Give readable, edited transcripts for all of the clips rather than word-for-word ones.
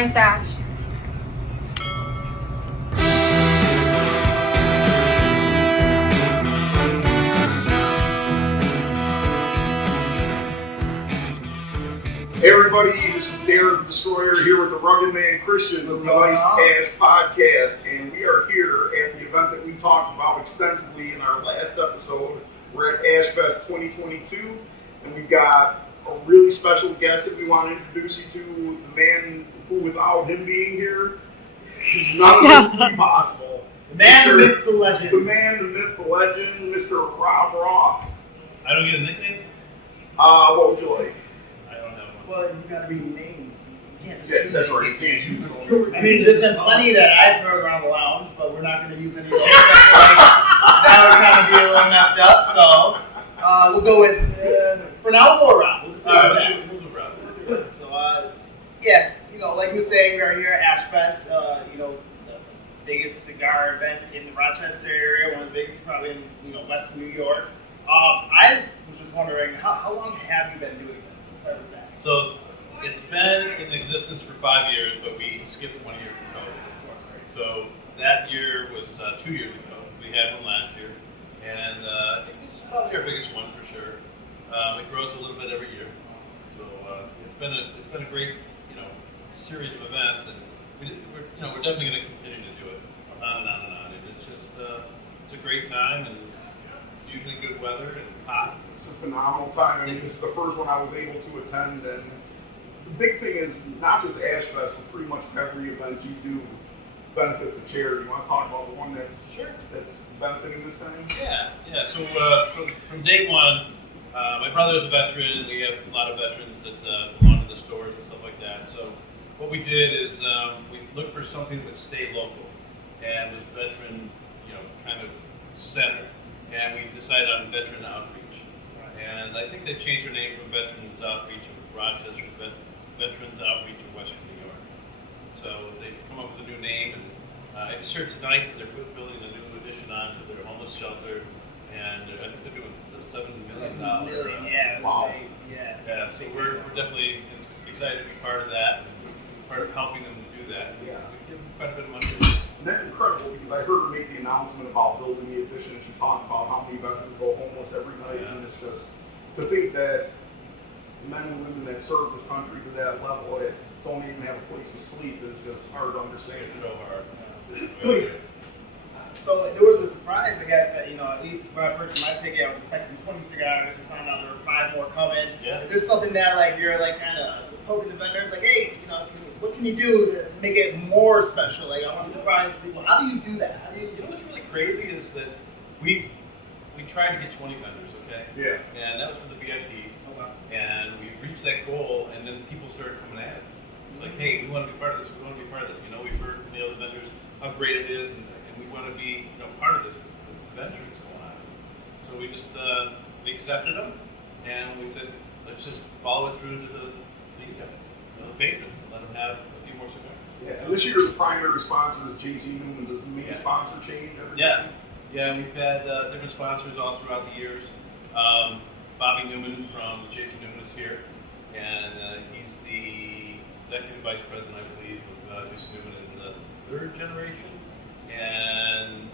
Nice Ash. Hey everybody, this is Darren the Destroyer here with the Rugged Man Christian of the Nice Ash Podcast, and we are here at the event that we talked about extensively in our last episode. We're at AshFest 2022, and we've got a really special guest that we want to introduce you to, the man who, without him being here, none of this would be possible. The man, the myth, the legend. The man, the myth, the legend, Mr. Rob Roth. I don't get a nickname? What would you like? Well, you gotta be named. That's right, you can't use it. I mean, there's been plenty that I've heard around the lounge, but we're not gonna use any of those. That would kind of be a little messed up, so we'll go with, for now, we'll go around. We'll just go with that. We'll do Rob. So, yeah, like we were saying, we are here at AshFest, the biggest cigar event in the Rochester area, one of the biggest probably in, Western New York. I was just wondering, how long have you been doing this? Let's start with that. So, it's been in existence for 5 years, but we skipped 1 year from COVID. So, that year was 2 years ago. We had one last year, and I think this is probably our biggest one for sure. It grows a little bit every year. So, it's been a great, series of events, and we're definitely going to continue to do it on and on and on. It's just it's a great time, and it's usually good weather and hot. It's a phenomenal time. I mean, this is the first one I was able to attend, and the big thing is not just AshFest, but pretty much every event you do benefits a charity. You want to talk about the one that's benefiting this time? Yeah. So from day one, my brother is a veteran, and we have a lot of veterans that belong to the stores and stuff like that. So what we did is we looked for something that would stay local and was veteran, kind of centered. And we decided on veteran outreach. And I think they've changed their name from Veterans Outreach of Rochester to Veterans Outreach of Western New York. So they've come up with a new name, and I just heard tonight that they're building a new addition onto their homeless shelter, and I think they're doing the $7 million. Wow. Yeah. So we're definitely excited to be part of that, and part of helping them to do that. Yeah. We give them quite a bit of money. And that's incredible, because I heard her make the announcement about building the addition, and she talked about how many veterans go homeless every night, and it's just to think that men and women that serve this country to that level that don't even have a place to sleep is just hard to understand. It's so hard. So there was a surprise, I guess, that, at least when I purchased my ticket, I was expecting 20 cigars. We found out there were 5 more coming. Yeah. Is this something that, you're, kind of poking the vendors, hey, what can you do to make it more special? I want to surprise people. How do you do that? How do you what's really crazy is that we tried to get 20 vendors, okay? Yeah. And that was for the VIPs. And we reached that goal, and then people started coming at us. It's like, hey, we want to be part of this. We want to be part of this. We've heard from the other vendors how great it is, and we want to be, part of this venture that's going on. So we just we accepted them, and we said, let's just follow it through to the guys, the patrons, and let them have a few more cigars. Yeah. And this year the primary sponsor is J.C. Newman. Does the main sponsor change every year? Yeah. We've had different sponsors all throughout the years. Bobby Newman from J.C. Newman is here, and he's the executive vice president, I believe, of J.C. Newman in the 3rd generation. And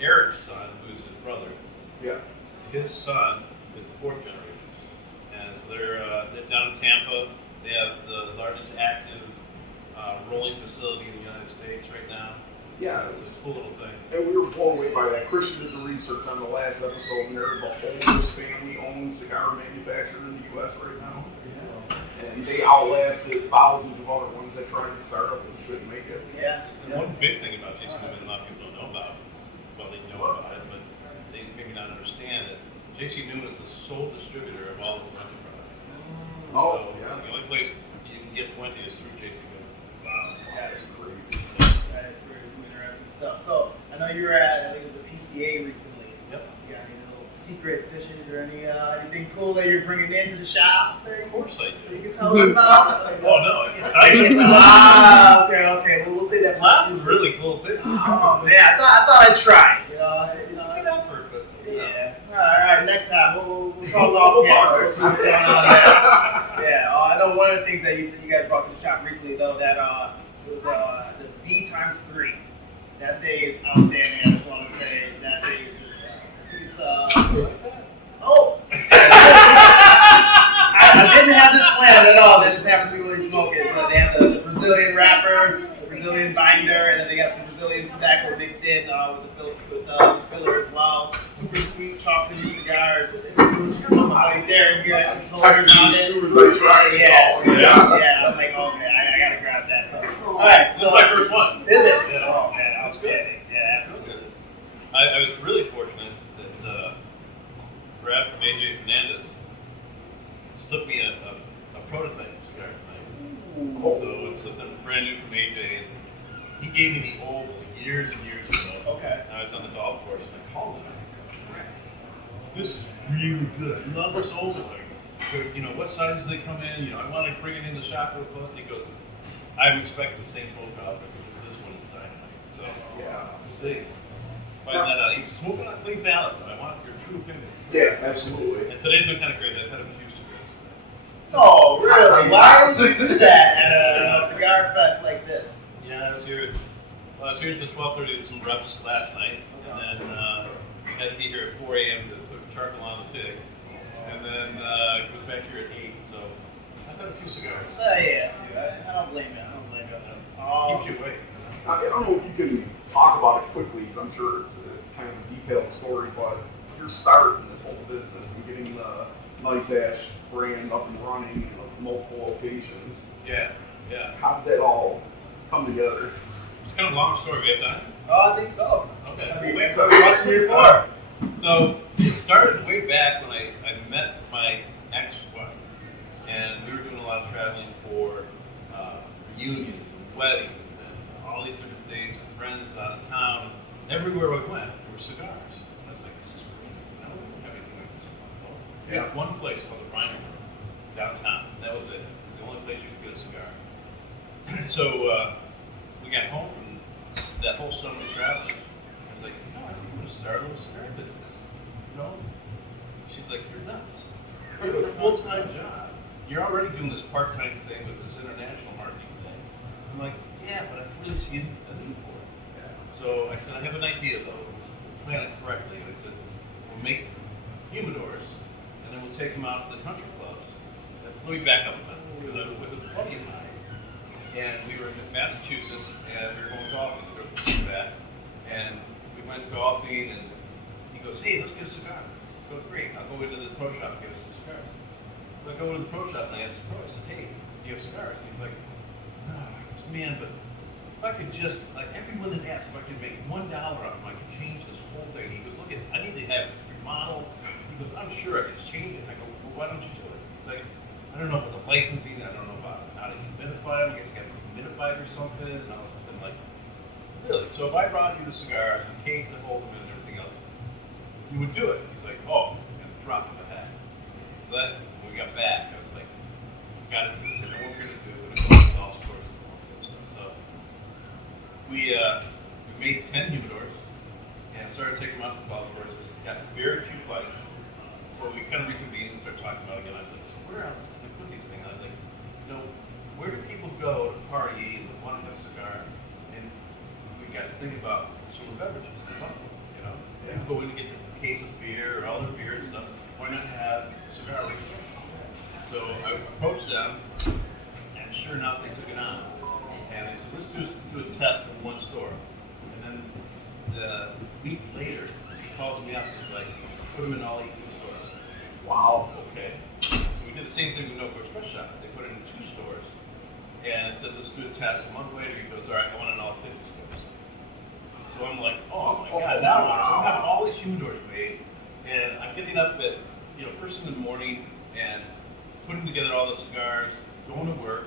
Eric's son, who's his brother, his son is the 4th generation. And so they're down in Tampa. They have the largest active rolling facility in the United States right now. Yeah, it's a cool little thing. And we were blown away by that. Christian did the research on the last episode, and they're the oldest family-owned cigar manufacturer in the U.S. right now. Yeah. And they outlasted thousands of other ones that tried to start up and just couldn't make it. Yeah. One big thing about J.C. Newman, a lot of people don't know about, well, they know about it, but they maybe not understand that J.C. Newman is the sole distributor of all the Fuente products. Oh, so yeah. The only place you can get Fuente is through J.C. Newman. Wow, that is crazy. That is pretty some interesting stuff. So I know you were at, I think it was the PCA recently. Yep. You got any little secret dishes or anything cool that you're bringing into the shop? Of course I do. You can tell us about? Oh no, I can tell you. Okay. Well, we'll say that. Lots of really cool things. Oh man, I thought I'd try. It's a good effort, but yeah. All right. Next time we'll talk off camera. We'll see what's going on there. Yeah. I know one of the things that you guys brought to the shop recently, though, that was the V×3. That day is outstanding. I just want to say that day is just oh. I didn't have this planned at all. That just happened to be what he's smoking. So they have the Brazilian wrapper, the Brazilian binder, and then they got some Brazilian tobacco mixed in with the filler as well. Super sweet, chocolatey cigars. It's delicious stuff right there and here. I can totally Texas as soon as I try it. Yes. Yeah. Yeah. I'm like, okay, I gotta grab that. So, all right. This is my first one. Is it? Yeah. Oh man, outstanding. Yeah, absolutely. I was really fortunate that Brad from AJ Fernandez slipped me a prototype cigar tonight. So it's something brand new from AJ, and he gave me the old years and years ago. Okay. I was on the golf course and I called him. This is really good. I love this older thing. You know, what sizes they come in? You know, I want to bring it in the shop real close. He goes, I would expect the same profile because this one is dynamite. So Yeah. we'll see. Find that out. He's smoking on a clean palate, but I want your true opinion. Yeah, absolutely. And today's been kind of great. I've had a few cigars. Oh, really? Why would you do that at a cigar fest like this? Yeah, I was here. Well, I was here until 12:30 with some reps last night, and then had to be here at 4 a.m. to put charcoal on the pig, and then was back here at 8. So I've had a few cigars. Yeah. I don't blame you. Keeps you awake. I don't know if you can talk about it quickly, 'cause I'm sure it's kind of a detailed story, but your start in this whole business and getting the Nice Ash brand up and running in multiple locations. Yeah. How did that all come together? It's kind of a long story. We have time? Oh, I think so. Okay. I mean, that's what we're watching here for. So it started way back when I met my ex-wife, and we were doing a lot of traveling for reunions and weddings and all these different things, and friends out of town. Everywhere we went, there were cigars. I was like, this is crazy. I don't have anything like this. We had one place called the Rhino downtown. That was it. It was the only place you could get a cigar. So we got home from that whole summer traveling. I was like, I think I'm going to start a little cigar business. She's like, you're nuts. You have a full-time job. You're already doing this part-time thing with this international marketing thing. I'm like, yeah, but I really see a need for it. So I said, I have an idea though. Plan it correctly. And I said, we'll make humidors, and then we'll take them out to the country clubs. Let me back up a minute, because I was with a buddy of mine, and we were in Massachusetts, and we were going golfing. There was a back, and we went golfing, and he goes, hey, let's get a cigar. I go, great. I'll go into the pro shop and get us some cigars. So I go into the pro shop and I ask the pro, I said, hey, do you have cigars? And he's like, no. I goes, man, but if I could just, like everyone that asks if I could make $1 off them, I could change this whole thing. He goes, look, I need to have it remodeled. He goes, I'm sure I could just change it. I go, well, why don't you do it? He's like, I don't know about the licensing, I don't know about how to humidify them. I guess you got to humidify it or something. And I was like, really? So if I brought you the cigars, in case to hold them in and everything else, you would do it. He's like, oh, and drop in the hat. But when we got back, I was like, got to do this. I know what we're going to do. We're going to go to golf courses and all that stuff. So we made 10 humidors and started taking them out to the golf courses. Got very few bites. So we kind of reconvened and started talking about it again. I said, so where else can we put these things? I was like, where do people go to party and want to have a cigar? And we got to think about consumer beverages in Buffalo. People go in to get a case of beer or all their beer and stuff. Why not have a cigar right there? So I approached them, and sure enough, they took it on. And they said, let's do a test in one store. And then the week later, he calls me up and he's like, put them in all 18 stores. Wow. Okay. So we did the same thing with No Go Express Shop. They put it in 2 stores. And I said, let's do a test. A month later, he goes, all right, I want it in all 50 stores. So I'm like, oh my God, now I'm having all these humidors made, and I'm getting up at, first thing in the morning and putting together all the cigars, going to work,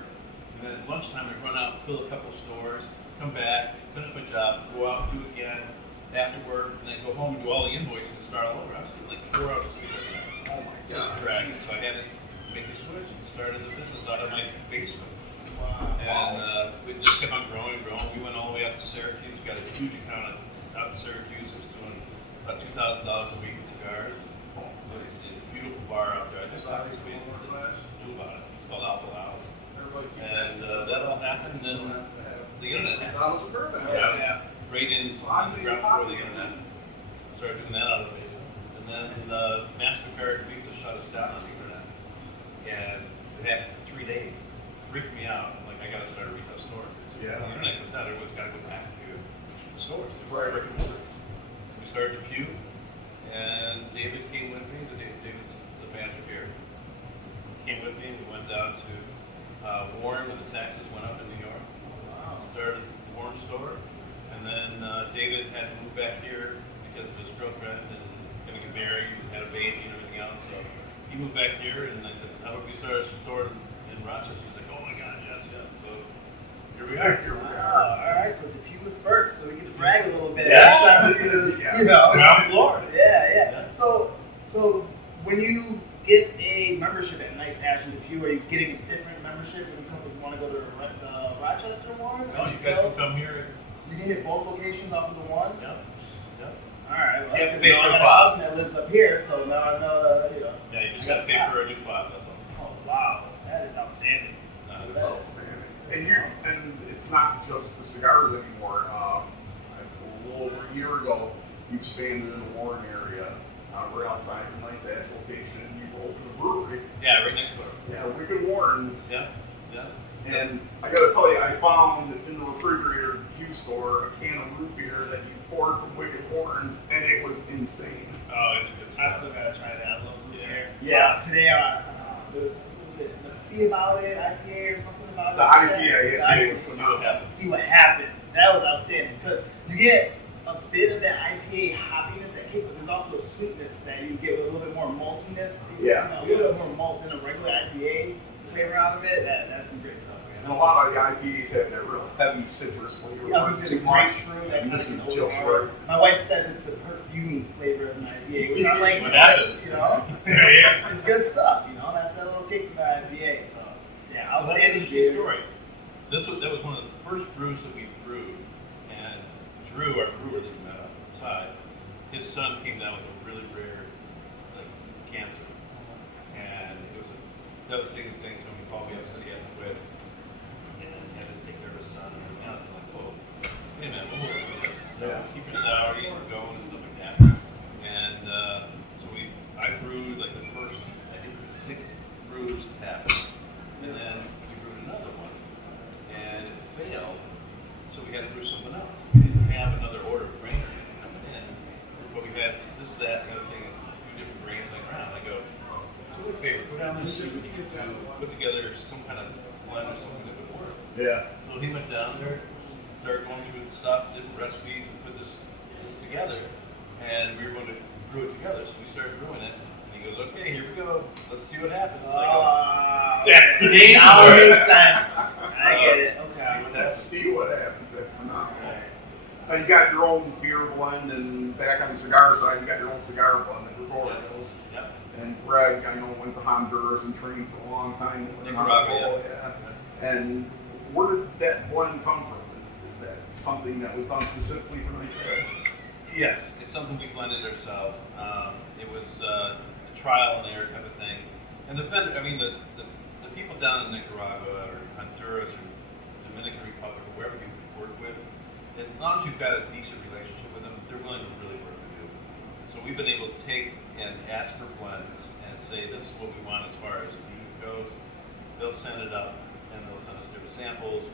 and then at lunchtime I run out, fill a couple stores, come back, finish my job, go out, do it again after work, and then go home and do all the invoicing and start all over. I was getting like 4 hours of sleep every night. Oh my Just God. dragging. So I had to make a switch and started the business out of my basement. Wow. And we just kept on growing and growing. We went all the way out to Syracuse. We got a huge account out in Syracuse. It was doing about $2,000 a week in cigars. It's a beautiful bar out there. I just thought we knew about it. It's called Alpha Laos. And that all happened. And then the internet. Yeah. Right in on the ground floor of the internet. Started doing that out of the basement. And then MasterCard Visa shut us down on the internet. And it happened for 3 days. Freaked me out. I'm like, I gotta start a retail store. So Yeah. when the internet goes down, everyone's gotta go back to the stores. Right. We started to Pew, and David came with me. David's the manager here. Came with me, and we went down to Warren when the taxes went up in New York. Started the Warren store, and then David had to move back here because of his girlfriend and going to get married and had a baby and everything else. So he moved back here, and I said, "How about we start a store in Rochester?" He's like, "Oh my God, yes." So here we are. All right, so Depew was first, so we get to brag a little bit. Yeah. You know. Ground floor. Yeah. So when you get a membership at Nice Ash in Depew, are you getting a different membership when you want to go to the Rochester one? No, you guys can come here. You can hit both locations off of the one? Yep. All right. Well, You have to that's pay good. for I a got fob. cousin that lives up here, so now I know the, Yeah, you just got to pay for a new fob, that's all. Oh, wow. That is outstanding. That's outstanding. And it's not just the cigars anymore. A little over a year ago, you expanded in the Warren area. We're outside the Nice Ash location, and you opened a brewery. Yeah, right next door. Yeah, Wicked Warren's. Yeah. And I gotta tell you, I found in the refrigerator Depew store a can of root beer that you poured from Wicked Warren's, and it was insane. Oh, it's good I stuff. still gotta try that. I love root beer. Yeah. Today, there was Let's See About It, IPA or something about The it. IPA, yeah. See what happens. See what happens. That was outstanding because you get a bit of that IPA hoppiness that kick, but there's also a sweetness that you get with a little bit more maltiness. Yeah. A little bit more malt than a regular IPA flavor out of it. That's some great stuff. Man. And a lot of the IPAs have that real heavy citrus flavor. Yeah, I When was it's gonna too say much, grapefruit. That and this kind is of just overpower. right. My wife says it's the perfumey flavor of an IPA, which I like. What happens? You know, Yeah. it's good stuff. You know, that's that little kick from the IPA. So yeah, Well, that's an outstanding interesting beer. story. That was one of the first brews that we brewed, and Drew, our brewer that you met outside, his son came down with a really rare cancer, and it was a devastating thing. So he called me up, said he had to quit, and had to take care of his son and everything else. I'm like, whoa, hey man, we'll work with you. Yeah. Keep your salary and going and stuff like that. And so I brewed like the first, I think the 6 brews that happened. And then we brewed another one, and it failed, so we had to brew something else. We didn't have another order of grain coming in, but we had this, that, and the other thing, a few different grains laying around. I go, do me a favor, go down there and see what you can do, put together some kind of blend or something that would work. Yeah. So he went down there, started going through the stuff, different recipes, and put this together, and we were going to brew it together, so we started brewing it. He goes, okay, here we go. Let's see what happens. So I go, that's the name. Now it makes sense. I get it. Okay. Let's see what happens. That's phenomenal. Now you got your own beer blend, and back on the cigar side, you got your own cigar blend at Gregorio's. Yep. And Greg, I know, went to Honduras and trained for a long time. Nicaragua, yeah. And where did that blend come from? Is that something that was done specifically for Nice Ash? Yes, it's something we blended ourselves. It was a trial and error type of thing. And the people down in Nicaragua or Honduras or Dominican Republic or wherever you work with, as long as you've got a decent relationship with them, they're willing to really work with you. So we've been able to take and ask for blends and say this is what we want as far as beef goes. They'll send it up and they'll send us different samples.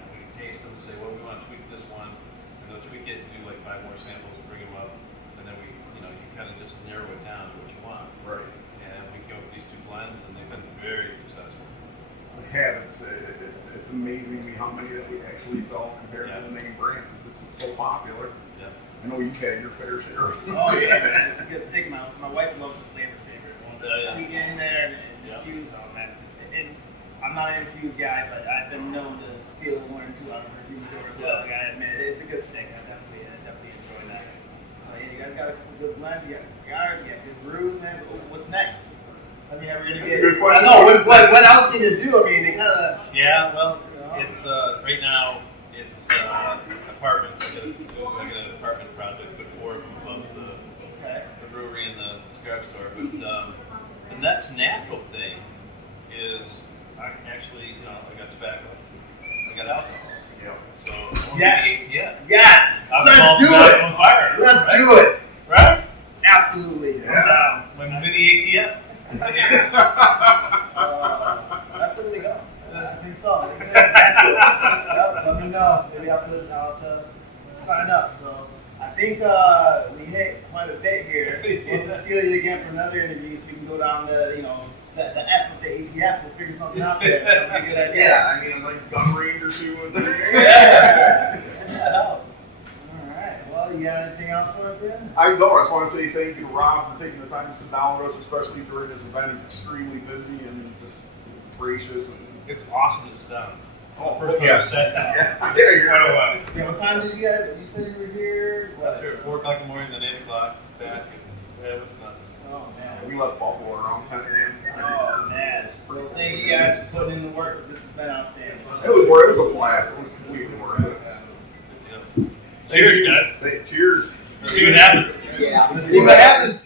And we can taste them and say, well, we want to tweak this one. And they'll tweak it and do like 5 more samples, bring them up, and then you kind of just narrow it down to what you want. Right. And we came up with these 2 blends, and they've been very successful. I have. It's amazing me how many that we actually sell compared to the name brands. It's so popular. Yeah. I know you've had your fair share. Oh yeah, man, it's a good stigma. My wife loves the flavor saver. Sweet in there and infuse. Oh man, and I'm not an infused guy, but I've been known to steal 1 or 2 out of her infused door as well. Like, I admit, it's a good stick. I definitely enjoy that. So yeah, you guys got a couple good blends. You got good cigars. You got good brews, man. What's next? I mean, are we gonna That's get? a good question. I know. What else can you do? I mean, they kind of. Yeah, well, it's right now it's apartments. I got an apartment project, but 4 of them above the brewery and the cigar store. But the next natural thing is I got tobacco, I got alcohol. hit quite a bit here. We'll just steal you again for another interview so we can go down the, the F of the ATF. We'll figure something out there. Sounds like a good idea. Yeah, I mean, like gun range or two. Yeah. All right. Well, you got anything else for us here? I just want to say thank you to Rob for taking the time to sit down with us, especially during this event. He's extremely busy and just gracious. And It's awesome to sit down. oh, First yeah. time I sat down. Yeah, Quite a while. Yeah, what time did you guys? You said you were here. I was here at 4 o'clock in the morning, then 8 o'clock back. And, yeah, it was nothing. Oh man. We left Buffalo around 10 a.m. Oh man. Well, thank you guys for putting in the work. This has been outstanding. It was a blast. It was completely worth it. Yeah. Cheers, guys. Cheers. See what happens. Yeah. Let's see what happens.